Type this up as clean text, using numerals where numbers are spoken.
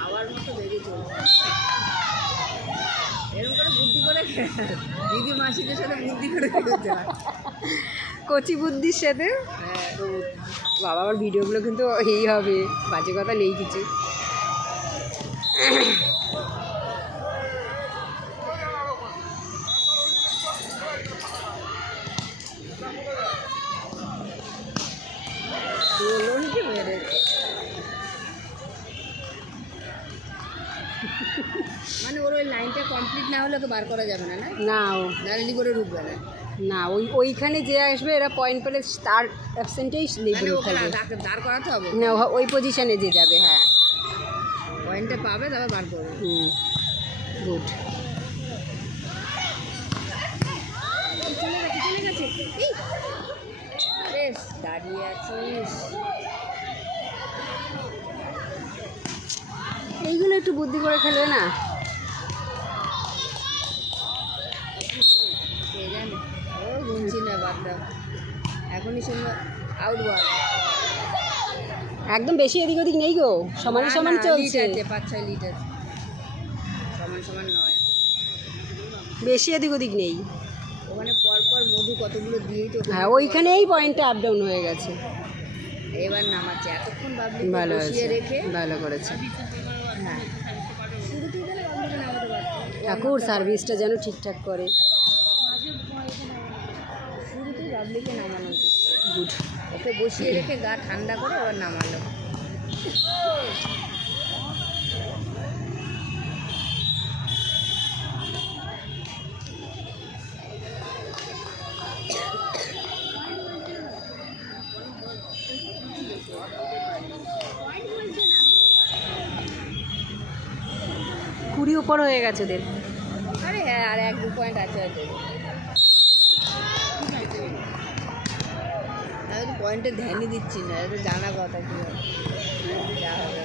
হাওয়ার মতো বেরিয়ে চলছে এরকম করে বুদ্ধি করে দিদি মাসিদের সাথে বুদ্ধি করে খেলতে হয় কচি বুদ্ধির সাথে। বাবা আমার ভিডিওগুলো কিন্তু এই হবে, বাজে কথা নেই কিছু। মানে ওর ওই লাইনটা কমপ্লিট না হলে ওকে বার করা যাবে না, না ও দাঁড়ালি করে ঢুকবে না। না ওইখানে যে আসবে এরা পয়েন্ট পেলে তার অ্যাবসেন্টেই মানে ওকে থাকবে। দাঁড় করাতে হবে না ওই পজিশনে যে যাবে, হ্যাঁ পয়েন্টটা পাবে তারপর বার করবে। গুড। চলে গেছে বেশ দাঁড়িয়ে আছিস। এইগুলো একটু বুদ্ধি করে খেলবে না। কে জানে, ও গুনছি না, বাদ দাও। এখনই সুন্দর আউট বল। একদম বেশি এদিক ওদিক নেই গো, সমান সমান চলছে। 5-6 লিটার সমান সমান নয়, বেশি এদিক ওদিক নেই। ওখানে পরপর মধু কতগুলো দিয়েই তো। হ্যাঁ ওইখানেই পয়েন্টটা আপ ডাউন হয়ে গেছে। এবার নামাচ্ছে, এতক্ষণ বাবলি ভালো বসিয়ে হয়েছে, রেখে ভালো করেছে। হ্যাঁ শুরুতেই তাহলে বাবলিকে নামাতে পারতো। ঠাকুর সার্ভিসটা যেন ঠিকঠাক করে। শুরুতেই বাবলিকে নামানো উচিত। গুড। ওকে বসিয়ে রেখে গা ঠান্ডা করে আবার নামালো। কুড়ি উপর হয়ে গেছে ওদের। আরে হ্যাঁ, আর 1-2 পয়েন্ট আছে হয়তো। আমি তো পয়েন্টে ধ্যানই দিচ্ছি না, এটা জানা কথা কি যা হবে।